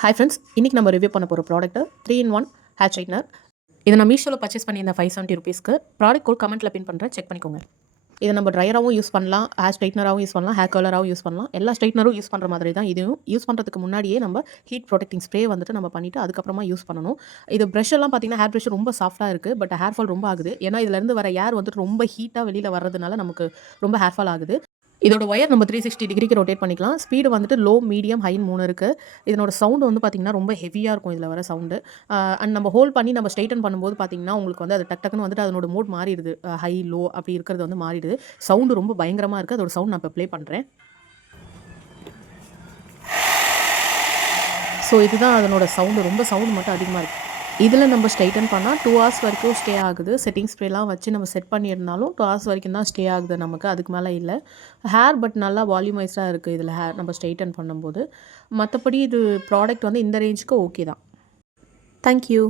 Hi friends, இன்றைக்கி நம்ம review பண்ண போகிற ப்ராடக்ட்டு 3-in-1 ஹேர் ஸ்ட்ரைட்னர். இதை நான் மீஷோவில் பர்ச்சேஸ் பண்ணியிருந்தேன் 570 ருபீஸ்க்கு. ப்ராடக்ட் கோட் கமெண்ட்டில் பின் பண்ணுறேன், செக் பண்ணிக்கோங்க. இதை நம்ம ட்ரையராகவும் யூஸ் பண்ணலாம், ஹேர் ஸ்ட்ரைட்னராகவும் யூஸ் பண்ணலாம், ஹேர் கலராகவும் யூஸ் பண்ணலாம். எல்லா ஸ்ட்ரைட்னரும் யூஸ் பண்ணுற மாதிரி தான் இதுவும். யூஸ் பண்ணுறதுக்கு முன்னாடியே நம்ம ஹீட் ப்ரொடெக்டிங் ஸ்ப்ரே வந்துட்டு நம்ம பண்ணிவிட்டு அதுக்கப்புறமா யூஸ் பண்ணணும். இது ப்ரஷ் எல்லாம் பார்த்தீங்கன்னா ஹேர் ப்ரஷ் ரொம்ப சாஃப்ட்டாக இருக்குது, பட் ஹேர் ஃபால் ரொம்ப ஆகுது. ஏன்னா இதுலேருந்து வர ஏர் வந்துட்டு ரொம்ப ஹீட்டாக வெளியில் வர்றதுனால நமக்கு ரொம்ப ஹேர் ஃபால் ஆகுது. இதோட ஒயர் நம்ம 360 டிகிரிக்கு ரொட்டேட் பண்ணிக்கலாம். ஸ்பீடு வந்துட்டு லோ, மீடியம், ஹைன்னு 3 இருக்குது. இதனோட சவுண்டு வந்து பார்த்திங்கன்னா ரொம்ப ஹெவியாக இருக்கும் இதில் வர சவுண்டு. அண்ட் நம்ம ஹோல்ட் பண்ணி நம்ம ஸ்ட்ரெயிட்டன் பண்ணும்போது பார்த்திங்கன்னா உங்களுக்கு வந்து அது டக்குன்னு வந்துட்டு அதனோட மோட் மாறிடுது. ஹை, லோ அப்படி இருக்கிறது வந்து மாறிடுது. சவுண்டு ரொம்ப பயங்கரமாக இருக்குது. அதோட சவுண்ட் நான் இப்போ ப்ளே பண்ணுறேன். ஸோ இதுதான் அதனோட சவுண்டு. ரொம்ப சவுண்டு மட்டும் அதிகமாக இருக்குது. இதில் நம்ம ஸ்ட்ரைட்டன் பண்ணால் 2 ஹவர்ஸ் வரைக்கும் ஸ்டே ஆகுது. செட்டிங் ஸ்ப்ரேலாம் வச்சு நம்ம செட் பண்ணியிருந்தாலும் 2 ஹவர்ஸ் வரைக்கும் தான் ஸ்டே ஆகுது நமக்கு. அதுக்கு மேலே இல்லை. ஹேர் பட் நல்லா வால்யூமைஸாக இருக்குது இதில் ஹேர் நம்ம ஸ்ட்ரைட்டன் பண்ணும்போது. மற்றபடி இது ப்ராடக்ட் வந்து இந்த ரேஞ்சுக்கு ஓகே தான். தேங்க்யூ.